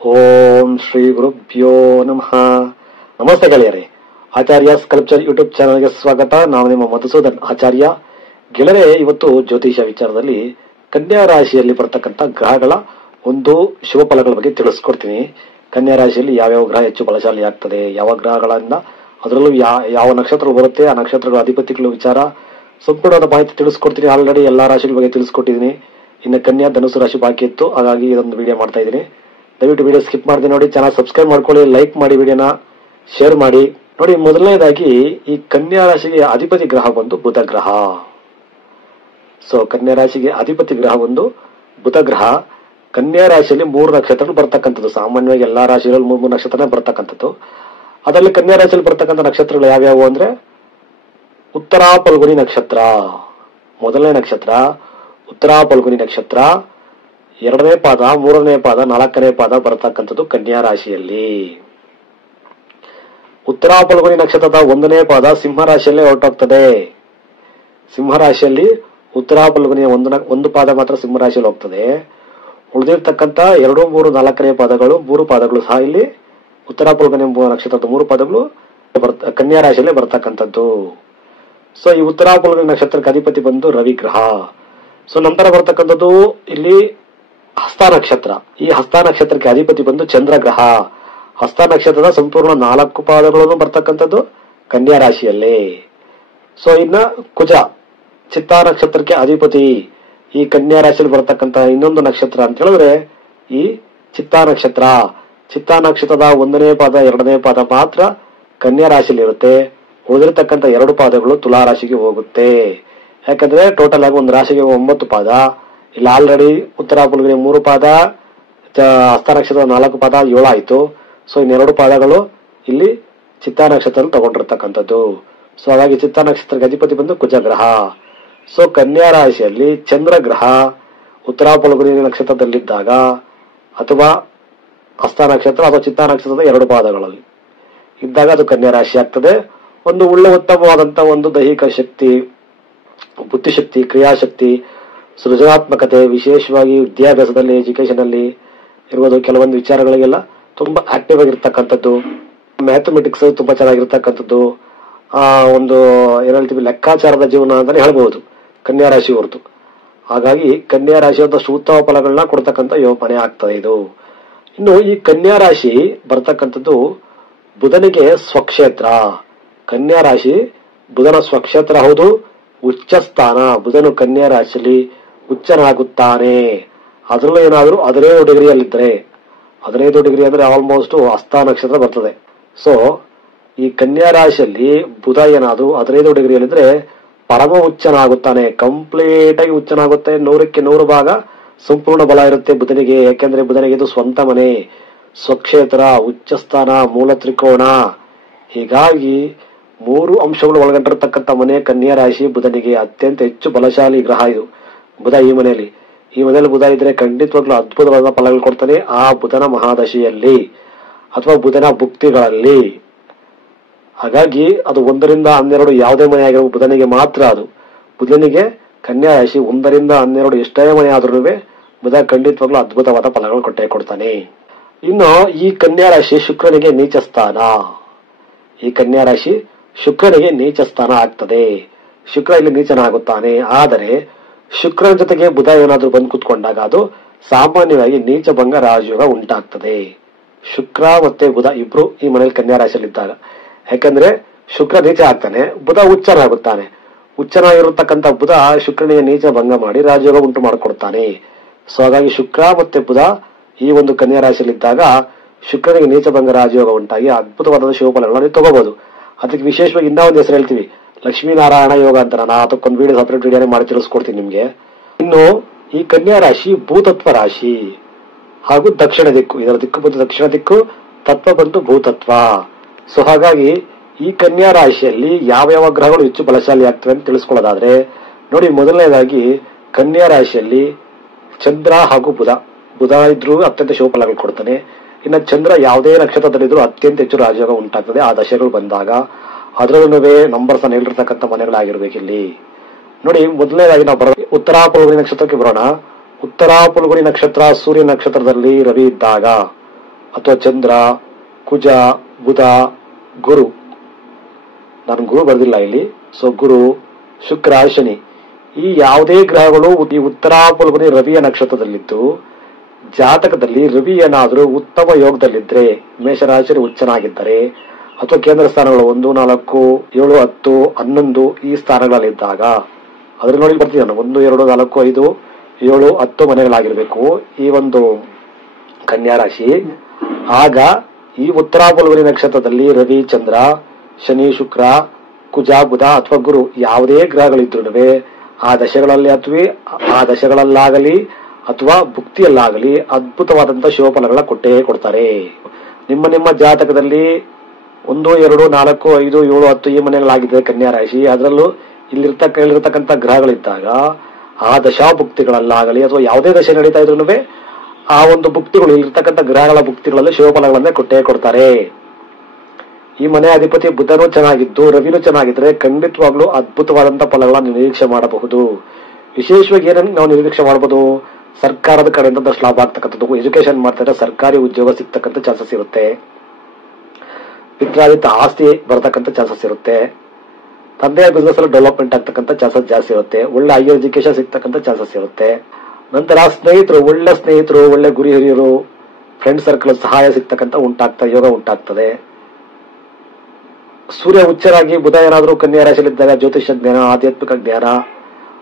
ಓಂ ಶ್ರೀ ಗುರುಭ್ಯೋ ನಮಃ. ನಮಸ್ತೆ ಗೆಳೆಯರೇ, ಆಚಾರ್ಯ ಸ್ಕಲ್ಪ್ಚರ್ ಯೂಟ್ಯೂಬ್ ಚಾನಲ್ಗೆ ಸ್ವಾಗತ. ನಾನು ನಿಮ್ಮ ಮಧುಸೂದನ್ ಆಚಾರ್ಯ. ಗೆಳೆಯರೇ, ಇವತ್ತು ಜ್ಯೋತಿಷ ವಿಚಾರದಲ್ಲಿ ಕನ್ಯಾ ರಾಶಿಯಲ್ಲಿ ಬರ್ತಕ್ಕಂಥ ಗ್ರಹಗಳ ಒಂದು ಶುಭ ಫಲಗಳ ಬಗ್ಗೆ ತಿಳಿಸ್ಕೊಡ್ತೀನಿ. ಕನ್ಯಾ ರಾಶಿಯಲ್ಲಿ ಯಾವ್ಯಾವ ಗ್ರಹ ಹೆಚ್ಚು ಬಲಶಾಲಿ ಆಗ್ತದೆ, ಯಾವ ಗ್ರಹಗಳಿಂದ, ಅದರಲ್ಲೂ ಯಾವ ನಕ್ಷತ್ರ ಬರುತ್ತೆ, ಆ ನಕ್ಷತ್ರಗಳ ಅಧಿಪತಿಗಳ ವಿಚಾರ ಸಂಪೂರ್ಣವಾದ ಮಾಹಿತಿ ತಿಳಿಸ್ಕೊಡ್ತೀನಿ. ಆಲ್ರೆಡಿ ಎಲ್ಲಾ ರಾಶಿಗಳ ಬಗ್ಗೆ ತಿಳಿಸ್ಕೊಟ್ಟಿದ್ದೀನಿ. ಇನ್ನು ಕನ್ಯಾ ಧನುಸು ರಾಶಿ ಬಾಕಿ ಇತ್ತು, ಹಾಗಾಗಿ ಇದೊಂದು ವಿಡಿಯೋ ಮಾಡ್ತಾ ಇದ್ದೀನಿ. ದಯವಿಟ್ಟು ವಿಡಿಯೋ ಸ್ಕಿಪ್ ಮಾಡದೆ ನೋಡಿ, ಚಾನಲ್ ಸಬ್ಸ್ಕ್ರೈಬ್ ಮಾಡ್ಕೊಳ್ಳಿ, ಲೈಕ್ ಮಾಡಿ, ವಿಡಿಯೋನ ಶೇರ್ ಮಾಡಿ. ನೋಡಿ, ಮೊದಲನೇದಾಗಿ ಈ ಕನ್ಯಾ ರಾಶಿಗೆ ಅಧಿಪತಿ ಗ್ರಹ ಬಂದು ಬುಧ ಗ್ರಹ. ಸೊ ಕನ್ಯಾ ರಾಶಿಗೆ ಅಧಿಪತಿ ಗ್ರಹ ಒಂದು ಬುಧ ಗ್ರಹ. ಕನ್ಯಾ ರಾಶಿಯಲ್ಲಿ 3 ನಕ್ಷತ್ರಗಳು ಬರ್ತಕ್ಕಂಥದ್ದು. ಸಾಮಾನ್ಯವಾಗಿ ಎಲ್ಲಾ ರಾಶಿಗಳಲ್ಲಿ 3 ನಕ್ಷತ್ರನೇ ಬರ್ತಕ್ಕಂಥದ್ದು. ಅದರಲ್ಲಿ ಕನ್ಯಾ ರಾಶಿಯಲ್ಲಿ ಬರ್ತಕ್ಕಂಥ ನಕ್ಷತ್ರಗಳು ಯಾವ್ಯಾವು ಅಂದ್ರೆ, ಉತ್ತರ ಫಲ್ಗುಣಿ ನಕ್ಷತ್ರ ಮೊದಲನೇ ನಕ್ಷತ್ರ, ಉತ್ತರ ಫಲ್ಗುಣಿ ನಕ್ಷತ್ರ 2ನೇ ಪಾದ, 3ನೇ ಪಾದ, 4ನೇ ಪಾದ ಬರತಕ್ಕಂಥದ್ದು ಕನ್ಯಾ ರಾಶಿಯಲ್ಲಿ. ಉತ್ತರ ಫಲ್ಗುಣಿ ನಕ್ಷತ್ರದ 1ನೇ ಪಾದ ಸಿಂಹ ರಾಶಿಯಲ್ಲೇ ಹೊರಟೋಗ್ತದೆ. ಸಿಂಹ ರಾಶಿಯಲ್ಲಿ ಉತ್ತರ ಫಲ್ಗುಣಿಯ ಒಂದು ಪಾದ ಮಾತ್ರ ಸಿಂಹ ರಾಶಿಯಲ್ಲಿ ಹೋಗ್ತದೆ. ಉಳಿದಿರ್ತಕ್ಕಂಥ 2, 3, 4ನೇ ಪಾದಗಳು, 3 ಪಾದಗಳು ಸಹ ಇಲ್ಲಿ ಉತ್ತರ ಫಲ್ಗುಣಿ ನಕ್ಷತ್ರದ 3 ಪಾದಗಳು ಕನ್ಯಾ ರಾಶಿಯಲ್ಲೇ ಬರ್ತಕ್ಕಂಥದ್ದು. ಸೊ ಈ ಉತ್ತರ ಫಲ್ಗುಣಿ ನಕ್ಷತ್ರಕ್ಕೆ ಅಧಿಪತಿ ಬಂದು ರವಿ ಗ್ರಹ. ಸೊ ನಂತರ ಬರ್ತಕ್ಕಂಥದ್ದು ಇಲ್ಲಿ ಹಸ್ತ ನಕ್ಷತ್ರ. ಈ ಹಸ್ತ ನಕ್ಷತ್ರಕ್ಕೆ ಅಧಿಪತಿ ಬಂದು ಚಂದ್ರ ಗ್ರಹ. ಹಸ್ತ ನಕ್ಷತ್ರದ ಸಂಪೂರ್ಣ 4 ಪಾದಗಳನ್ನು ಬರ್ತಕ್ಕಂಥದ್ದು ಕನ್ಯಾ ರಾಶಿಯಲ್ಲಿ. ಸೊ ಇನ್ನ ಕುಜ, ಚಿತ್ತಾ ನಕ್ಷತ್ರಕ್ಕೆ ಅಧಿಪತಿ. ಈ ಕನ್ಯಾ ರಾಶಿಯಲ್ಲಿ ಬರ್ತಕ್ಕಂಥ ಇನ್ನೊಂದು ನಕ್ಷತ್ರ ಅಂತ ಹೇಳಿದ್ರೆ ಈ ಚಿತ್ತಾ ನಕ್ಷತ್ರ. ಚಿತ್ತಾ ನಕ್ಷತ್ರದ 1ನೇ ಪಾದ, 2ನೇ ಪಾದ ಮಾತ್ರ ಕನ್ಯಾ ರಾಶಿಯಲ್ಲಿ ಇರುತ್ತೆ. ಉಳಿದಿರತಕ್ಕಂಥ 2 ಪಾದಗಳು ತುಲಾ ರಾಶಿಗೆ ಹೋಗುತ್ತೆ. ಯಾಕಂದ್ರೆ ಟೋಟಲ್ ಆಗಿ ಒಂದು ರಾಶಿಗೆ 9 ಪಾದ. ಇಲ್ಲಿ ಆಲ್ರೆಡಿ ಉತ್ತರ ಫಲ್ಗುಣಿ 3 ಪಾದ, ಹಸ್ತ ನಕ್ಷತ್ರದ 4 ಪಾದ, 7 ಆಯ್ತು. ಸೊ ಇನ್ನೆರಡು ಪಾದಗಳು ಇಲ್ಲಿ ಚಿತ್ತಾ ನಕ್ಷತ್ರದಲ್ಲಿ ತಗೊಂಡಿರ್ತಕ್ಕಂಥದ್ದು. ಸೊ ಹಾಗಾಗಿ ಚಿತ್ತಾ ನಕ್ಷತ್ರಕ್ಕೆ ಅಧಿಪತಿ ಬಂದು ಕುಜ ಗ್ರಹ. ಸೊ ಕನ್ಯಾ ರಾಶಿಯಲ್ಲಿ ಚಂದ್ರ ಗ್ರಹ ಉತ್ತರ ಫಲ್ಗುಣಿ ನಕ್ಷತ್ರದಲ್ಲಿದ್ದಾಗ ಅಥವಾ ಹಸ್ತ ನಕ್ಷತ್ರ ಅಥವಾ ಚಿತ್ತಾ ನಕ್ಷತ್ರದ 2 ಪಾದಗಳಲ್ಲಿ ಇದ್ದಾಗ ಅದು ಕನ್ಯಾ ರಾಶಿ ಆಗ್ತದೆ. ಒಂದು ಒಳ್ಳೆ ಉತ್ತಮವಾದಂತಹ ಒಂದು ದೈಹಿಕ ಶಕ್ತಿ, ಬುದ್ಧಿಶಕ್ತಿ, ಕ್ರಿಯಾಶಕ್ತಿ, ಸೃಜನಾತ್ಮಕತೆ, ವಿಶೇಷವಾಗಿ ವಿದ್ಯಾಭ್ಯಾಸದಲ್ಲಿ, ಎಜುಕೇಶನ್ ಅಲ್ಲಿ ಇರುವುದು, ಕೆಲವೊಂದು ವಿಚಾರಗಳಿಗೆಲ್ಲ ತುಂಬಾ ಆಕ್ಟಿವ್ ಆಗಿರ್ತಕ್ಕಂಥದ್ದು, ಮ್ಯಾಥಮೆಟಿಕ್ಸ್ ತುಂಬಾ ಚೆನ್ನಾಗಿರ್ತಕ್ಕಂಥದ್ದು, ಒಂದು ಏನ್ ಹೇಳ್ತೀವಿ ಲೆಕ್ಕಾಚಾರದ ಜೀವನ ಅಂತಾನೆ ಹೇಳ್ಬಹುದು ಕನ್ಯಾ ರಾಶಿ ಹೊರತು. ಹಾಗಾಗಿ ಕನ್ಯಾ ರಾಶಿ ಒಂದಷ್ಟು ಉತ್ತಮ ಫಲಗಳನ್ನ ಕೊಡ್ತಕ್ಕಂಥ ಮನೆ ಆಗ್ತದೆ ಇದು. ಇನ್ನು ಈ ಕನ್ಯಾ ರಾಶಿ ಬರ್ತಕ್ಕಂಥದ್ದು ಬುಧನಿಗೆ ಸ್ವಕ್ಷೇತ್ರ. ಕನ್ಯಾ ರಾಶಿ ಬುಧನ ಸ್ವಕ್ಷೇತ್ರ ಹೌದು, ಉಚ್ಚ ಸ್ಥಾನ. ಬುಧನು ಕನ್ಯಾ ರಾಶಿಯಲ್ಲಿ ಉಚ್ಚನಾಗುತ್ತಾನೆ. ಅದರಲ್ಲೂ ಏನಾದ್ರೂ 15 ಡಿಗ್ರಿಯಲ್ಲಿದ್ರೆ, 15 ಡಿಗ್ರಿ ಅಂದ್ರೆ ಆಲ್ಮೋಸ್ಟ್ ಹಸ್ತ ನಕ್ಷತ್ರ ಬರ್ತದೆ. ಸೊ ಈ ಕನ್ಯಾ ರಾಶಿಯಲ್ಲಿ ಬುಧ ಏನಾದ್ರೂ 15 ಡಿಗ್ರಿಯಲ್ಲಿದ್ರೆ ಪರಮ ಉಚ್ಚನಾಗುತ್ತಾನೆ. ಕಂಪ್ಲೀಟ್ ಆಗಿ ಉಚ್ಚನಾಗುತ್ತೆ. 100ಕ್ಕೆ 100 ಭಾಗ ಸಂಪೂರ್ಣ ಬಲ ಇರುತ್ತೆ ಬುಧನಿಗೆ. ಯಾಕೆಂದ್ರೆ ಬುಧನಿಗೆ ಇದು ಸ್ವಂತ ಮನೆ, ಸ್ವಕ್ಷೇತ್ರ, ಉಚ್ಚ ಸ್ಥಾನ, ಮೂಲ ತ್ರಿಕೋಣ. ಹೀಗಾಗಿ 3 ಅಂಶಗಳು ಒಳಗೊಂಡಿರತಕ್ಕಂಥ ಮನೆ ಕನ್ಯಾ ರಾಶಿ. ಬುಧನಿಗೆ ಅತ್ಯಂತ ಹೆಚ್ಚು ಬಲಶಾಲಿ ಗ್ರಹ ಇದು ಬುಧ. ಈ ಮನೆಯಲ್ಲಿ ಬುಧ ಇದ್ರೆ ಖಂಡಿತವಾಗ್ಲೂ ಅದ್ಭುತವಾದ ಫಲಗಳು ಕೊಡ್ತಾನೆ ಆ ಬುಧನ ಮಹಾದಶೆಯಲ್ಲಿ ಅಥವಾ ಬುಧನ ಭುಕ್ತಿಗಳಲ್ಲಿ. ಹಾಗಾಗಿ ಅದು 1ರಿಂದ 12 ಯಾವುದೇ ಮನೆ ಆಗಿರೋ ಬುಧನಿಗೆ ಮಾತ್ರ. ಅದು ಬುಧನಿಗೆ ಕನ್ಯಾ ರಾಶಿ 1ರಿಂದ 12 ಎಷ್ಟೇ ಮನೆ ಆದ್ರೂ ಬುಧ ಖಂಡಿತವಾಗ್ಲೂ ಅದ್ಭುತವಾದ ಫಲಗಳು ಕೊಡ್ತಾನೆ. ಇನ್ನು ಈ ಕನ್ಯಾ ರಾಶಿ ಶುಕ್ರನಿಗೆ ನೀಚ ಸ್ಥಾನ. ಈ ಕನ್ಯಾ ರಾಶಿ ಶುಕ್ರನಿಗೆ ನೀಚ ಸ್ಥಾನ ಆಗ್ತದೆ. ಶುಕ್ರ ಇಲ್ಲಿ ನೀಚನಾಗುತ್ತಾನೆ. ಆದರೆ ಶುಕ್ರನ ಜೊತೆಗೆ ಬುಧ ಏನಾದ್ರೂ ಬಂದು ಕೂತ್ಕೊಂಡಾಗ ಅದು ಸಾಮಾನ್ಯವಾಗಿ ನೀಚ ಭಂಗ ರಾಜಯೋಗ ಉಂಟಾಗ್ತದೆ. ಶುಕ್ರ ಮತ್ತೆ ಬುಧ ಇಬ್ರು ಈ ಮನೆಯಲ್ಲಿ ಕನ್ಯಾ ರಾಶಿಯಲ್ಲಿ ಇದ್ದಾಗ, ಯಾಕಂದ್ರೆ ಶುಕ್ರ ನೀಚ ಆಗ್ತಾನೆ, ಬುಧ ಉಚ್ಚನಾಗುತ್ತಾನೆ. ಉಚ್ಚನಾಗಿರತಕ್ಕಂಥ ಬುಧ ಶುಕ್ರನಿಗೆ ನೀಚ ಭಂಗ ಮಾಡಿ ರಾಜಯೋಗ ಉಂಟು ಮಾಡಿಕೊಡ್ತಾನೆ. ಸೊ ಹಾಗಾಗಿ ಶುಕ್ರ ಮತ್ತೆ ಬುಧ ಈ ಒಂದು ಕನ್ಯಾ ರಾಶಿಯಲ್ಲಿ ಇದ್ದಾಗ ಶುಕ್ರನಿಗೆ ನೀಚ ಭಂಗ ರಾಜಯೋಗ ಉಂಟಾಗಿ ಅದ್ಭುತವಾದ ಶಿವಫಲಗಳನ್ನು ನೀವು ತಗೋಬಹುದು. ಅದಕ್ಕೆ ವಿಶೇಷವಾಗಿ ಇನ್ನೂ ಒಂದು ಹೆಸರು ಹೇಳ್ತೀವಿ, ಲಕ್ಷ್ಮೀನಾರಾಯಣ ಯೋಗ ಅಂತ. ನಾನು ಅದಕ್ಕೊಂದು ವಿಡಿಯೋ ಸಪರೇಟ್ ವಿಡಿಯೋನೇ ಮಾಡಿ ತಿಳಿಸ್ಕೊಡ್ತೀನಿ ನಿಮ್ಗೆ. ಇನ್ನು ಈ ಕನ್ಯಾ ರಾಶಿ ಭೂತತ್ವ ರಾಶಿ ಹಾಗೂ ದಕ್ಷಿಣ ದಿಕ್ಕು. ಇದರ ದಿಕ್ಕು ಬಂದು ದಕ್ಷಿಣ ದಿಕ್ಕು, ತತ್ವ ಬಂದು ಭೂತತ್ವ. ಸೊ ಹಾಗಾಗಿ ಈ ಕನ್ಯಾ ರಾಶಿಯಲ್ಲಿ ಯಾವ ಗ್ರಹಗಳು ಹೆಚ್ಚು ಬಲಶಾಲಿ ಆಗ್ತವೆ ಅಂತ ತಿಳಿಸ್ಕೊಳ್ಳೋದಾದ್ರೆ ನೋಡಿ, ಮೊದಲನೇದಾಗಿ ಕನ್ಯಾ ರಾಶಿಯಲ್ಲಿ ಚಂದ್ರ ಹಾಗೂ ಬುಧ ಇದ್ರೂ ಅತ್ಯಂತ ಶುಭ ಫಲಗಳು ಕೊಡ್ತಾನೆ. ಇನ್ನು ಚಂದ್ರ ಯಾವುದೇ ನಕ್ಷತ್ರದಲ್ಲಿದ್ರೂ ಅತ್ಯಂತ ಹೆಚ್ಚು ರಾಜಯೋಗ ಉಂಟಾಗ್ತದೆ ಆ ದಶೆಗಳು ಬಂದಾಗ. ಅದರಲ್ಲೂ ನಂಬರ್ಸ್ ಅನ್ನು ಹೇಳಿರ್ತಕ್ಕಂಥ ಮನೆಗಳಾಗಿರ್ಬೇಕಿಲ್ಲಿ. ನೋಡಿ, ಮೊದಲನೇದಾಗಿ ನಾವು ಉತ್ತರ ಫಲ್ಗುಣಿ ನಕ್ಷತ್ರಕ್ಕೆ ಬರೋಣ. ಉತ್ತರ ಫಲ್ಗುಣಿ ನಕ್ಷತ್ರ ಸೂರ್ಯ ನಕ್ಷತ್ರದಲ್ಲಿ ರವಿ ಇದ್ದಾಗ ಅಥವಾ ಚಂದ್ರ, ಕುಜ, ಬುಧ, ಗುರು, ನಾನು ಗುರು ಬರ್ದಿಲ್ಲ ಇಲ್ಲಿ, ಸೊ ಗುರು, ಶುಕ್ರ, ಶನಿ, ಈ ಯಾವುದೇ ಗ್ರಹಗಳು ಈ ಉತ್ತರ ಫಲ್ಗುಣಿ ರವಿಯ ನಕ್ಷತ್ರದಲ್ಲಿದ್ದು ಜಾತಕದಲ್ಲಿ ರವಿ ಏನಾದರೂ ಉತ್ತಮ ಯೋಗದಲ್ಲಿದ್ರೆ, ಮೇಷರಾಶಿಯಲ್ಲಿ ಉಚ್ಚನಾಗಿದ್ದರೆ ಅಥವಾ ಕೇಂದ್ರ ಸ್ಥಾನಗಳು 1, 4, 7, 10, 11 ಈ ಸ್ಥಾನಗಳಲ್ಲಿದ್ದಾಗ, ಅದ್ರ ನೋಡಿ ಬರ್ತೀನಿ ನಾನು, 1, 2, 4, 5, 7, 10 ಮನೆಗಳಾಗಿರ್ಬೇಕು ಈ ಒಂದು ಕನ್ಯಾ ರಾಶಿ. ಆಗ ಈ ಉತ್ತರ ಫಲ್ಗುಣಿ ನಕ್ಷತ್ರದಲ್ಲಿ ರವಿ, ಚಂದ್ರ, ಶನಿ, ಶುಕ್ರ, ಕುಜ, ಬುಧ ಅಥವಾ ಗುರು ಯಾವುದೇ ಗ್ರಹಗಳಿದ್ರು ಆ ದಶೆಗಳಲ್ಲಾಗಲಿ ಅಥವಾ ಭುಕ್ತಿಯಲ್ಲಾಗಲಿ ಅದ್ಭುತವಾದಂತಹ ಶುಭಫಲಗಳ ಕೊಡ್ತಾರೆ. ನಿಮ್ಮ ಜಾತಕದಲ್ಲಿ 1, 2, 4, 5, 7, 10 ಈ ಮನೆಗಳಾಗಿದೆ ಕನ್ಯಾ ರಾಶಿ, ಅದರಲ್ಲೂ ಇಲ್ಲಿರ್ತಕ್ಕಂಥ ಗ್ರಹಗಳಿದ್ದಾಗ ಆ ದಶಾಭುಕ್ತಿಗಳಲ್ಲಾಗಲಿ ಅಥವಾ ಯಾವುದೇ ದಶೆ ನಡೀತಾ ಇದ್ರು ಆ ಒಂದು ಭುಕ್ತಿಗಳು, ಇಲ್ಲಿರ್ತಕ್ಕಂಥ ಗ್ರಹಗಳ ಭುಕ್ತಿಗಳಲ್ಲಿ ಶುಭಫಲಗಳನ್ನೇ ಕೊಡ್ತಾರೆ. ಈ ಮನೆ ಅಧಿಪತಿ ಬುಧನೂ ಚೆನ್ನಾಗಿದ್ದು ರವಿನೂ ಚೆನ್ನಾಗಿದ್ರೆ ಖಂಡಿತವಾಗ್ಲೂ ಅದ್ಭುತವಾದಂತಹ ಫಲಗಳನ್ನ ನಿರೀಕ್ಷೆ ಮಾಡಬಹುದು. ವಿಶೇಷವಾಗಿ ಏನನ್ನು ನಾವು ನಿರೀಕ್ಷೆ ಮಾಡಬಹುದು, ಸರ್ಕಾರದ ಕಡೆಯಿಂದ ಒಂದಷ್ಟು ಲಾಭ ಆಗ್ತಕ್ಕಂಥದ್ದು, ಎಜುಕೇಶನ್ ಮಾಡ್ತಾರೆ ಸರ್ಕಾರಿ ಉದ್ಯೋಗ ಸಿಗ್ತಕ್ಕಂಥ ಚಾನ್ಸಸ್ ಇರುತ್ತೆ, ಪಿತ್ರಾಜಿತ ಆಸ್ತಿ ಬರತಕ್ಕಂಥ ಚಾನ್ಸಸ್ ಇರುತ್ತೆ, ತಂದೆಯ ಬಿಸ್ನೆಸ್ ಅಲ್ಲಿ ಡೆವಲಪ್ಮೆಂಟ್ ಆಗ್ತಕ್ಕಂಥ ಚಾನ್ಸಸ್ ಜಾಸ್ತಿ ಇರುತ್ತೆ, ಒಳ್ಳೆ ಹೈಯರ್ ಎಜುಕೇಶನ್ ಸಿಗ್ತಕ್ಕಂಥ ಚಾನ್ಸಸ್ ಇರುತ್ತೆ. ನಂತರ ಸ್ನೇಹಿತರು, ಒಳ್ಳೆ ಗುರಿ ಹಿರಿಯರು, ಫ್ರೆಂಡ್ ಸರ್ಕಲ್ ಸಹಾಯ ಸಿಗ್ತಕ್ಕಂಥ ಯೋಗ ಉಂಟಾಗ್ತದೆ. ಸೂರ್ಯ ಉಚ್ಚರಾಗಿ ಬುಧ ಏನಾದರೂ ಕನ್ಯಾ ರಾಶಿಯಲ್ಲಿದ್ದಾಗ ಜ್ಯೋತಿಷ್ಯ ಜ್ಞಾನ, ಆಧ್ಯಾತ್ಮಿಕ ಜ್ಞಾನ,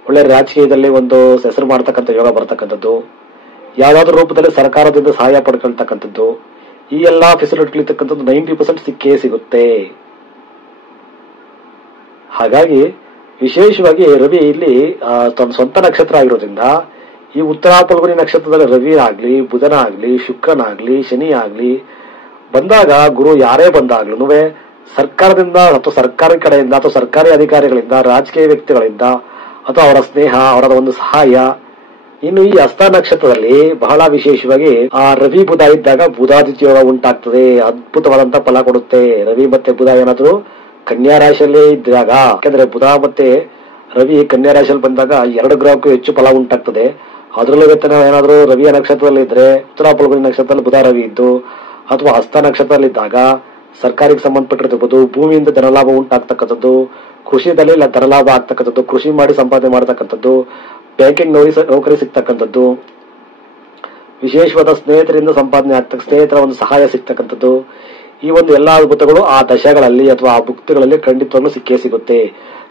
ಒಳ್ಳೆ ರಾಜಕೀಯದಲ್ಲಿ ಒಂದು ಹೆಸರು ಮಾಡತಕ್ಕಂಥ ಯೋಗ ಬರ್ತಕ್ಕಂಥದ್ದು, ಯಾವ್ದಾದ್ರು ರೂಪದಲ್ಲಿ ಸರ್ಕಾರದಿಂದ ಸಹಾಯ ಪಡ್ಕೊಳ್ತಕ್ಕಂಥದ್ದು, ಈ ಎಲ್ಲಾ ಫೆಸಿಲಿಟಿ ಇರ್ತಕ್ಕಂಥದ್ದು 90% ಸಿಕ್ಕೇ ಸಿಗುತ್ತೆ. ಹಾಗಾಗಿ ವಿಶೇಷವಾಗಿ ರವಿ ಇಲ್ಲಿ ತನ್ನ ಸ್ವಂತ ನಕ್ಷತ್ರ ಆಗಿರೋದ್ರಿಂದ ಈ ಉತ್ತರ ಫಲ್ಗುಣಿ ನಕ್ಷತ್ರದಲ್ಲಿ ರವಿ ಆಗ್ಲಿ, ಬುಧನ ಆಗ್ಲಿ, ಶುಕ್ರನಾಗ್ಲಿ, ಶನಿ ಆಗ್ಲಿ ಬಂದಾಗ, ಗುರು ಯಾರೇ ಬಂದಾಗ್ಲೂ ಸರ್ಕಾರದಿಂದ ಅಥವಾ ಸರ್ಕಾರಿ ಕಡೆಯಿಂದ ಅಥವಾ ಸರ್ಕಾರಿ ಅಧಿಕಾರಿಗಳಿಂದ, ರಾಜಕೀಯ ವ್ಯಕ್ತಿಗಳಿಂದ ಅಥವಾ ಅವರ ಸ್ನೇಹ, ಅವರ ಒಂದು ಸಹಾಯ. ಇನ್ನು ಈ ಹಸ್ತ ನಕ್ಷತ್ರದಲ್ಲಿ ಬಹಳ ವಿಶೇಷವಾಗಿ ಆ ರವಿ ಬುಧ ಇದ್ದಾಗ ಬುಧಾದಿತ್ಯ ಯೋಗ ಉಂಟಾಗ್ತದೆ, ಅದ್ಭುತವಾದಂತಹ ಫಲ ಕೊಡುತ್ತೆ. ರವಿ ಮತ್ತೆ ಬುಧ ಏನಾದ್ರು ಕನ್ಯಾ ರಾಶಿಯಲ್ಲೇ ಇದ್ದಾಗ, ಯಾಕಂದ್ರೆ ಬುಧ ಮತ್ತೆ ರವಿ ಕನ್ಯಾ ರಾಶಿಯಲ್ಲಿ ಬಂದಾಗ 2 ಗ್ರಹಕ್ಕೂ ಹೆಚ್ಚು ಫಲ ಉಂಟಾಗ್ತದೆ. ಅದರಲ್ಲೂ ಏನಾದ್ರು ರವಿಯ ನಕ್ಷತ್ರದಲ್ಲಿ ಇದ್ರೆ, ಉತ್ತರ ಫಲ್ಗುಣಿ ನಕ್ಷತ್ರದಲ್ಲಿ ಬುಧ ರವಿ ಇದ್ದು ಅಥವಾ ಹಸ್ತ ನಕ್ಷತ್ರದಲ್ಲಿ ಇದ್ದಾಗ ಸರ್ಕಾರಕ್ಕೆ ಸಂಬಂಧಪಟ್ಟಿರ್ಬೋದು, ಭೂಮಿಯಿಂದ ಧನಲಾಭ ಉಂಟಾಗ್ತಕ್ಕಂಥದ್ದು, ಕೃಷಿದಲ್ಲಿ ಧನಲಾಭ ಆಗ್ತಕ್ಕಂಥದ್ದು, ಕೃಷಿ ಮಾಡಿ ಸಂಪಾದನೆ ಮಾಡತಕ್ಕಂಥದ್ದು, ಬ್ಯಾಂಕಿಂಗ್ ನೌಕರಿ ಸಿಗ್ತಕ್ಕಂಥದ್ದು, ವಿಶೇಷವಾದ ಸ್ನೇಹಿತರಿಂದ ಸಂಪಾದನೆ ಸ್ನೇಹಿತರ ಒಂದು ಸಹಾಯ ಸಿಗ್ತಕ್ಕಂಥದ್ದು, ಈ ಒಂದು ಎಲ್ಲಾ ಅದ್ಭುತಗಳು ಆ ದಶಗಳಲ್ಲಿ ಅಥವಾ ಆ ಭುಕ್ತಿಗಳಲ್ಲಿ ಖಂಡಿತವಾಗ್ಲೂ ಸಿಕ್ಕೇ ಸಿಗುತ್ತೆ.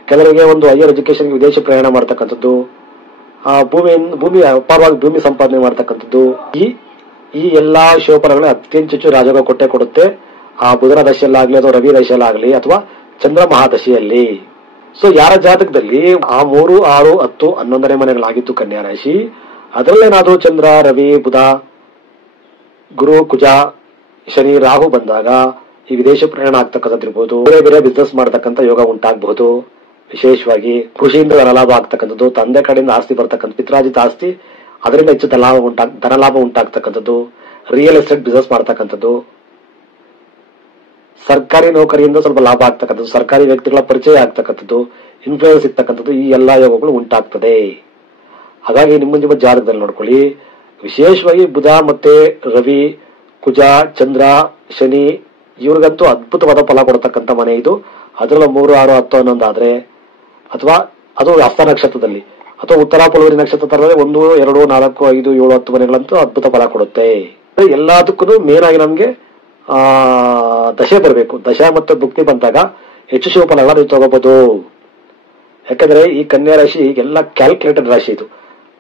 ಕೆಲವರಿಗೆ ಒಂದು ಹೈಯರ್ ಎಜುಕೇಶನ್ ವಿದೇಶ ಪ್ರಯಾಣ ಮಾಡ್ತಕ್ಕಂಥದ್ದು, ಭೂಮಿ ಅಪಾರವಾಗಿ ಭೂಮಿ ಸಂಪಾದನೆ ಮಾಡ್ತಕ್ಕಂಥದ್ದು, ಈ ಎಲ್ಲಾ ಶುಭಫಲಗಳು ಅತ್ಯಂತ ಹೆಚ್ಚು ರಾಜಯೋಗ ಕೊಡುತ್ತೆ. ಆ ಬುಧನ ದಶೆಯಲ್ಲಾಗ್ಲಿ ಅಥವಾ ರವಿ ದಶೆಯಲ್ಲಾಗ್ಲಿ ಅಥವಾ ಚಂದ್ರ ಮಹಾದಶೆಯಲ್ಲಿ. ಸೊ ಯಾರ ಜಾತಕದಲ್ಲಿ ಆ 3, 6, 10, 11ನೇ ಮನೆಗಳಾಗಿತ್ತು ಕನ್ಯಾ ರಾಶಿ, ಅದರಲ್ಲೇನಾದ್ರೂ ಚಂದ್ರ, ರವಿ, ಬುಧ, ಗುರು, ಕುಜ, ಶನಿ, ರಾಹು ಬಂದಾಗ ಈ ವಿದೇಶ ಪ್ರಯಾಣ ಆಗ್ತಕ್ಕಂಥದ್ದಿರ್ಬೋದು, ಬೇರೆ ಬಿಸ್ನೆಸ್ ಮಾಡ್ತಕ್ಕಂಥ ಯೋಗ ಉಂಟಾಗಬಹುದು. ವಿಶೇಷವಾಗಿ ಕೃಷಿಯಿಂದ ಧನಲಾಭ ಆಗ್ತಕ್ಕಂಥದ್ದು, ತಂದೆ ಕಡೆಯಿಂದ ಆಸ್ತಿ ಬರ್ತಕ್ಕಂಥ ಪಿತ್ರಾಜಿತ ಆಸ್ತಿ, ಅದರಿಂದ ಹೆಚ್ಚು ಧನಲಾಭ ಉಂಟಾಗ್ತಕ್ಕಂಥದ್ದು, ರಿಯಲ್ ಎಸ್ಟೇಟ್ ಬಿಸ್ನೆಸ್ ಮಾಡ್ತಕ್ಕಂಥದ್ದು, ಸರ್ಕಾರಿ ನೌಕರಿಯಿಂದ ಸ್ವಲ್ಪ ಲಾಭ ಆಗ್ತಕ್ಕಂಥದ್ದು, ಸರ್ಕಾರಿ ವ್ಯಕ್ತಿಗಳ ಪರಿಚಯ ಆಗ್ತಕ್ಕಂಥದ್ದು, ಇನ್ಫ್ಲೂಯೆನ್ಸ್ ಸಿಗ್ತಕ್ಕಂಥದ್ದು, ಈ ಎಲ್ಲಾ ಯೋಗಗಳು ಉಂಟಾಗ್ತದೆ. ಹಾಗಾಗಿ ನಿಮ್ಮ ಜಾತಕದಲ್ಲಿ ನೋಡ್ಕೊಳ್ಳಿ, ವಿಶೇಷವಾಗಿ ಬುಧ ಮತ್ತೆ ರವಿ, ಕುಜ, ಚಂದ್ರ, ಶನಿ ಇವ್ರಿಗಂತೂ ಅದ್ಭುತವಾದ ಫಲ ಕೊಡ್ತಕ್ಕಂಥ ಮನೆ ಇದು. ಅದರಲ್ಲೂ 3, 6, 10, 11 ಆದ್ರೆ, ಅಥವಾ ಅದು ಹಸ್ತ ನಕ್ಷತ್ರದಲ್ಲಿ ಅಥವಾ ಉತ್ತರ ಫಲ್ಗುಣಿ ನಕ್ಷತ್ರ 1, 2, 4, 5, 7, 10 ಮನೆಗಳಂತೂ ಅದ್ಭುತ ಫಲ ಕೊಡುತ್ತೆ. ಎಲ್ಲದಕ್ಕೂ ಮೇನ್ ಆಗಿ ನಮ್ಗೆ ದಶೆ ಬರಬೇಕು. ದಶ ಮತ್ತು ಭುಕ್ತಿ ಬಂದಾಗ ಹೆಚ್ಚು ಶುಭಫಲಗಳನ್ನ ನೀವು ತಗೋಬಹುದು. ಯಾಕಂದ್ರೆ ಈ ಕನ್ಯಾ ರಾಶಿ ಎಲ್ಲ ಕ್ಯಾಲ್ಕುಲೇಟೆಡ್ ರಾಶಿ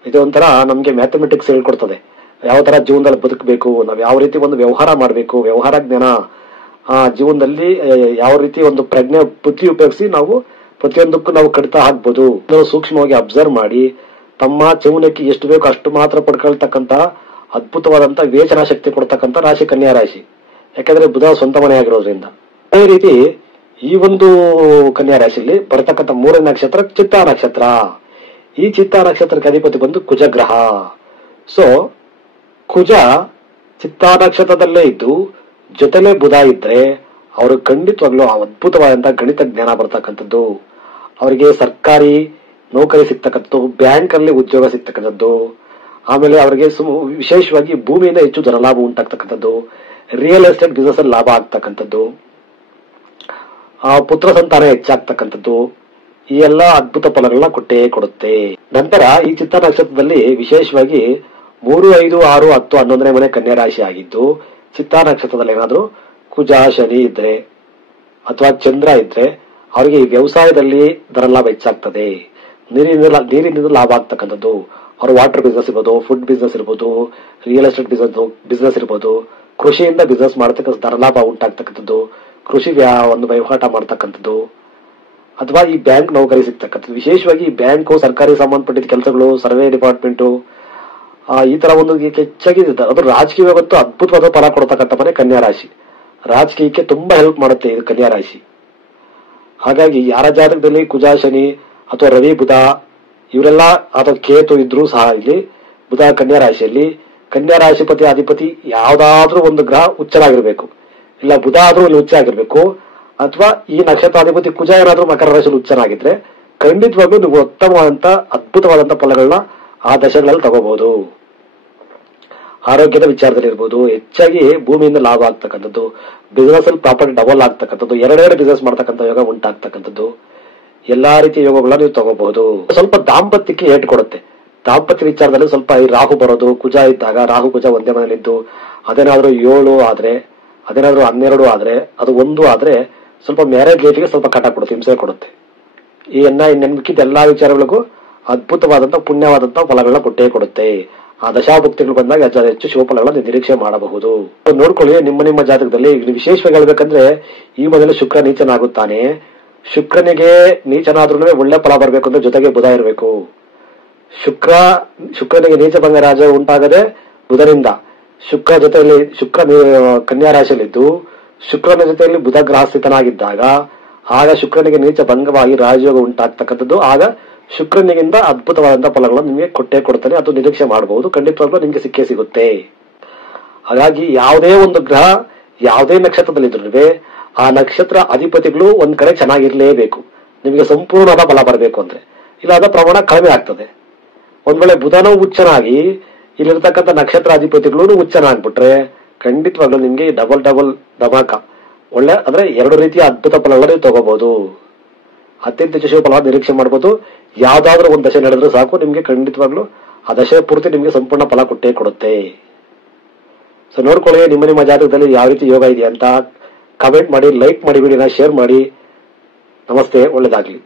ಇದು ಒಂಥರ ನಮ್ಗೆ ಮ್ಯಾಥಮೆಟಿಕ್ಸ್ ಹೇಳ್ಕೊಡ್ತದೆ. ಯಾವ ತರ ಜೀವನದಲ್ಲಿ ಬದುಕಬೇಕು, ನಾವ್ ಯಾವ ರೀತಿ ಒಂದು ವ್ಯವಹಾರ ಮಾಡಬೇಕು, ವ್ಯವಹಾರ ಜ್ಞಾನ, ಜೀವನದಲ್ಲಿ ಯಾವ ರೀತಿ ಒಂದು ಪ್ರಜ್ಞೆ ಬುದ್ಧಿ ಉಪಯೋಗಿಸಿ ನಾವು ಪ್ರತಿಯೊಂದಕ್ಕೂ ನಾವು ಕಡಿತ ಹಾಕ್ಬೋದು. ಸೂಕ್ಷ್ಮವಾಗಿ ಅಬ್ಸರ್ವ್ ಮಾಡಿ ತಮ್ಮ ಜೀವನಕ್ಕೆ ಎಷ್ಟು ಬೇಕು ಅಷ್ಟು ಮಾತ್ರ ಪಡ್ಕೊಳ್ತಕ್ಕಂತ ಅದ್ಭುತವಾದಂತ ವಿವೇಚನಾ ಶಕ್ತಿ ಕೊಡ್ತಕ್ಕಂಥ ರಾಶಿ ಕನ್ಯಾ ರಾಶಿ. ಯಾಕಂದ್ರೆ ಬುಧ ಸ್ವಂತ ಮನೆ ಆಗಿರೋದ್ರಿಂದ. ಅದೇ ರೀತಿ ಈ ಒಂದು ಕನ್ಯಾ ರಾಶಿಯಲ್ಲಿ ಬರತಕ್ಕಂಥ 3ನೇ ನಕ್ಷತ್ರ ಚಿತ್ತಾ ನಕ್ಷತ್ರ. ಈ ಚಿತ್ತಾ ನಕ್ಷತ್ರಕ್ಕೆ ಅಧಿಪತಿ ಬಂದು ಕುಜ ಗ್ರಹ. ಸೊ ಕುಜ ಚಿತ್ತಾ ನಕ್ಷತ್ರದಲ್ಲೇ ಇದ್ದು ಜೊತೆಲೆ ಬುಧ ಇದ್ರೆ ಅವರು ಖಂಡಿತವಾಗ್ಲೂ ಅದ್ಭುತವಾದಂತಹ ಗಣಿತ ಜ್ಞಾನ ಬರ್ತಕ್ಕಂಥದ್ದು, ಅವರಿಗೆ ಸರ್ಕಾರಿ ನೌಕರಿ ಸಿಗ್ತಕ್ಕಂಥದ್ದು, ಬ್ಯಾಂಕ್ ಅಲ್ಲಿ ಉದ್ಯೋಗ ಸಿಗ್ತಕ್ಕಂಥದ್ದು, ಆಮೇಲೆ ಅವರಿಗೆ ವಿಶೇಷವಾಗಿ ಭೂಮಿಯಿಂದ ಹೆಚ್ಚು ಧನಲಾಭ ಉಂಟಾಗ್ತಕ್ಕಂಥದ್ದು, ರಿಯಲ್ ಎಸ್ಟೇಟ್ ಬಿಸ್ನೆಸ್ ಅಲ್ಲಿ ಲಾಭ ಆಗ್ತಕ್ಕಂಥದ್ದು, ಪುತ್ರ ಸಂತಾನ ಹೆಚ್ಚಾಗ್ತಕ್ಕಂಥದ್ದು, ಈ ಎಲ್ಲ ಅದ್ಭುತ ಫಲಗಳನ್ನ ಕೊಟ್ಟೇ ಕೊಡುತ್ತೆ. ನಂತರ ಈ ಚಿತ್ತಾ ನಕ್ಷತ್ರದಲ್ಲಿ ವಿಶೇಷವಾಗಿ 3, 5, 6, 10, 11ನೇ ಮನೆ ಕನ್ಯಾ ರಾಶಿ ಆಗಿದ್ದು, ಚಿತ್ತಾ ನಕ್ಷತ್ರದಲ್ಲಿ ಏನಾದ್ರೂ ಕುಜ, ಶನಿ ಇದ್ರೆ ಅಥವಾ ಚಂದ್ರ ಇದ್ರೆ ಅವರಿಗೆ ಈ ವ್ಯವಸಾಯದಲ್ಲಿ ಧನ ಲಾಭ ಹೆಚ್ಚಾಗ್ತದೆ. ನೀರಿನಿಂದ ಲಾಭ ಆಗ್ತಕ್ಕಂಥದ್ದು, ಅವ್ರ ವಾಟರ್ ಬಿಸ್ನೆಸ್ ಇರ್ಬೋದು, ಫುಡ್ ಬಿಸ್ನೆಸ್ ಇರ್ಬೋದು, ರಿಯಲ್ ಎಸ್ಟೇಟ್ ಬಿಸ್ನೆಸ್ ಇರ್ಬೋದು, ಕೃಷಿಯಿಂದ ಬಿಸ್ನೆಸ್ ಮಾಡತಕ್ಕಂಥ ಧನ ಲಾಭ ಉಂಟಾಗ್ತಕ್ಕಂಥದ್ದು, ಕೃಷಿ ಒಂದು ವಹಿವಾಟ ಮಾಡ್ತಕ್ಕಂಥದ್ದು, ಅಥವಾ ಈ ಬ್ಯಾಂಕ್ ನೌಕರಿ ಸಿಗ್ತಕ್ಕಂಥದ್ದು. ವಿಶೇಷವಾಗಿ ಈ ಬ್ಯಾಂಕು, ಸರ್ಕಾರಿ ಸಂಬಂಧಪಟ್ಟಿದ್ದ ಕೆಲಸಗಳು, ಸರ್ವೆ ಡಿಪಾರ್ಟ್ಮೆಂಟು, ಈ ತರ ಒಂದು ಹೆಚ್ಚಾಗಿ ಅದು ರಾಜಕೀಯವಾಗಂತೂ ಅದ್ಭುತವಾದ ಫಲ ಕೊಡ್ತಕ್ಕಂಥ ಮನೆ ಕನ್ಯಾ ರಾಶಿ. ರಾಜಕೀಯಕ್ಕೆ ತುಂಬಾ ಹೆಲ್ಪ್ ಮಾಡುತ್ತೆ ಇದು ಕನ್ಯಾ ರಾಶಿ. ಹಾಗಾಗಿ ಯಾರ ಜಾತಕದಲ್ಲಿ ಕುಜ, ಶನಿ ಅಥವಾ ರವಿ, ಬುಧ ಇವರೆಲ್ಲ ಅಥವಾ ಕೇತು ಇದ್ರೂ ಸಹ ಇಲ್ಲಿ ಬುಧ ಕನ್ಯಾ ರಾಶಿಯಲ್ಲಿ, ಕನ್ಯಾ ರಾಶಿಪತಿ ಅಧಿಪತಿ ಯಾವ್ದಾದ್ರೂ ಒಂದು ಗ್ರಹ ಉಚ್ಚರಾಗಿರ್ಬೇಕು, ಇಲ್ಲ ಬುಧ ಆದ್ರೂ ಇಲ್ಲಿ ಉಚ್ಚ ಆಗಿರ್ಬೇಕು, ಅಥವಾ ಈ ನಕ್ಷತ್ರಾಧಿಪತಿ ಕುಜ ಏನಾದ್ರೂ ಮಕರ ರಾಶಿಯಲ್ಲಿ ಉಚ್ಚನಾಗಿದ್ರೆ ಖಂಡಿತವಾಗ್ಲೂ ನೀವು ಉತ್ತಮವಾದಂತ ಅದ್ಭುತವಾದಂತ ಫಲಗಳನ್ನ ಆ ದಶೆಗಳಲ್ಲಿ ತಗೋಬಹುದು. ಆರೋಗ್ಯದ ವಿಚಾರದಲ್ಲಿ ಇರ್ಬೋದು, ಹೆಚ್ಚಾಗಿ ಭೂಮಿಯಿಂದ ಲಾಭ ಆಗ್ತಕ್ಕಂಥದ್ದು, ಬಿಸ್ನೆಸ್ ಅಲ್ಲಿ ಪ್ರಾಪರ್ಟಿ ಡಬಲ್ ಆಗ್ತಕ್ಕಂಥದ್ದು, ಎರಡೆರಡು ಬಿಸ್ನೆಸ್ ಮಾಡ್ತಕ್ಕಂಥ ಯೋಗ ಉಂಟಾಗ್ತಕ್ಕಂಥದ್ದು, ಎಲ್ಲಾ ರೀತಿಯ ಯೋಗಗಳನ್ನ ನೀವು ತಗೋಬಹುದು. ಸ್ವಲ್ಪ ದಾಂಪತ್ಯಕ್ಕೆ ಏಟ್ ಕೊಡುತ್ತೆ. ದಾಂಪತ್ಯ ವಿಚಾರದಲ್ಲಿ ಸ್ವಲ್ಪ ಈ ರಾಹು ಬರೋದು, ಕುಜ ಇದ್ದಾಗ ರಾಹು ಕುಜ ಒಂದೇ ಮನೆಯಲ್ಲಿದ್ದು ಅದೇನಾದ್ರೂ 7 ಆದ್ರೆ, ಅದೇನಾದ್ರೂ 12 ಆದ್ರೆ, ಅದು 1 ಆದ್ರೆ ಸ್ವಲ್ಪ ಮ್ಯಾರೇಜ್ ಲೈಫ್ಗೆ ಸ್ವಲ್ಪ ಕಟ ಕೊಡುತ್ತೆ, ಹಿಂಸೆ ಕೊಡುತ್ತೆ. ಈ ನೆನ್ಮಿಕ್ಕಿದ ಎಲ್ಲಾ ವಿಚಾರಗಳಿಗೂ ಅದ್ಭುತವಾದಂತಹ ಪುಣ್ಯವಾದಂತಹ ಫಲಗಳನ್ನ ಕೊಟ್ಟೇ ಕೊಡುತ್ತೆ. ಆ ದಶಾಭುಕ್ತಿಗಳು ಬಂದಾಗ ಹೆಚ್ಚು ಶುಭಫಲಗಳನ್ನ ನಿರೀಕ್ಷೆ ಮಾಡಬಹುದು. ನೋಡ್ಕೊಳ್ಳಿ, ನಿಮ್ಮ ಜಾತಕದಲ್ಲಿ ವಿಶೇಷವಾಗಿ ಹೇಳ್ಬೇಕಂದ್ರೆ ಈ ಮೊದಲು ಶುಕ್ರ ನೀಚನಾಗುತ್ತಾನೆ. ಶುಕ್ರನಿಗೆ ನೀಚನಾದ್ರೂ ಒಳ್ಳೆ ಫಲ ಬರ್ಬೇಕು ಅಂದ್ರೆ ಜೊತೆಗೆ ಬುಧ ಇರಬೇಕು. ಶುಕ್ರನಿಗೆ ನೀಚ ಭಂಗ ರಾಜ ಉಂಟಾಗದೆ ಬುಧನಿಂದ. ಶುಕ್ರ ಕನ್ಯಾ ರಾಶಿಯಲ್ಲಿದ್ದು ಶುಕ್ರನ ಜೊತೆಯಲ್ಲಿ ಬುಧ ಗ್ರಹ ಸ್ಥಿತನಾಗಿದ್ದಾಗ ಆಗ ಶುಕ್ರನಿಗೆ ನೀಚ ಭಂಗವಾಗಿ ರಾಜಯೋಗ ಉಂಟಾಗ್ತಕ್ಕಂಥದ್ದು. ಆಗ ಶುಕ್ರನಿಗಿಂದ ಅದ್ಭುತವಾದಂತಹ ಫಲಗಳನ್ನು ನಿಮಗೆ ಕೊಟ್ಟೇ ಕೊಡ್ತಾನೆ. ಅದು ನಿರೀಕ್ಷೆ ಮಾಡಬಹುದು, ಖಂಡಿತವಾಗ್ಲೂ ನಿಮ್ಗೆ ಸಿಕ್ಕೇ ಸಿಗುತ್ತೆ. ಹಾಗಾಗಿ ಯಾವುದೇ ಒಂದು ಗ್ರಹ ಯಾವುದೇ ನಕ್ಷತ್ರದಲ್ಲಿದ್ರು ಆ ನಕ್ಷತ್ರ ಅಧಿಪತಿಗಳು ಒಂದ್ ಕಡೆ ಚೆನ್ನಾಗಿರ್ಲೇಬೇಕು. ನಿಮಗೆ ಸಂಪೂರ್ಣವಾದ ಫಲ ಬರಬೇಕು ಅಂದ್ರೆ, ಇಲ್ಲ ಅದ ಪ್ರಮಾಣ ಕಡಿಮೆ ಆಗ್ತದೆ. ಒಂದ್ ವೇಳೆ ಬುಧನೂ ಹುಚ್ಚನಾಗಿ ಇಲ್ಲಿರ್ತಕ್ಕಂಥ ನಕ್ಷತ್ರ ಅಧಿಪತಿಗಳು ಹುಚ್ಚನಾಗ್ಬಿಟ್ರೆ ಖಂಡಿತವಾಗ್ಲೂ ನಿಮ್ಗೆ ಡಬಲ್ ಧಮಾಕ ಒಳ್ಳೆ ಅಂದ್ರೆ 2 ರೀತಿಯ ಅದ್ಭುತ ಫಲಗಳನ್ನು ನೀವು ತಗೋಬಹುದು. ಅತ್ಯಂತ ಯಶಸ್ವಿ ಫಲ ನಿರೀಕ್ಷೆ ಮಾಡಬಹುದು. ಯಾವ್ದಾದ್ರೂ ಒಂದು ದಶೆ ನಡೆದ್ರೆ ಸಾಕು, ನಿಮ್ಗೆ ಖಂಡಿತವಾಗ್ಲೂ ಆ ದಶೆ ಪೂರ್ತಿ ನಿಮ್ಗೆ ಸಂಪೂರ್ಣ ಫಲ ಕೊಟ್ಟೇ ಕೊಡುತ್ತೆ. ಸೊ ನೋಡ್ಕೊಳ್ಳಿ, ನಿಮ್ಮ ಜಾತಕದಲ್ಲಿ ಯಾವ ರೀತಿ ಯೋಗ ಇದೆ ಅಂತ ಕಮೆಂಟ್ ಮಾಡಿ, ಲೈಕ್ ಮಾಡಿ, ವಿಡಿಯೋನ ಶೇರ್ ಮಾಡಿ. ನಮಸ್ತೆ, ಒಳ್ಳೆದಾಗ್ಲಿ.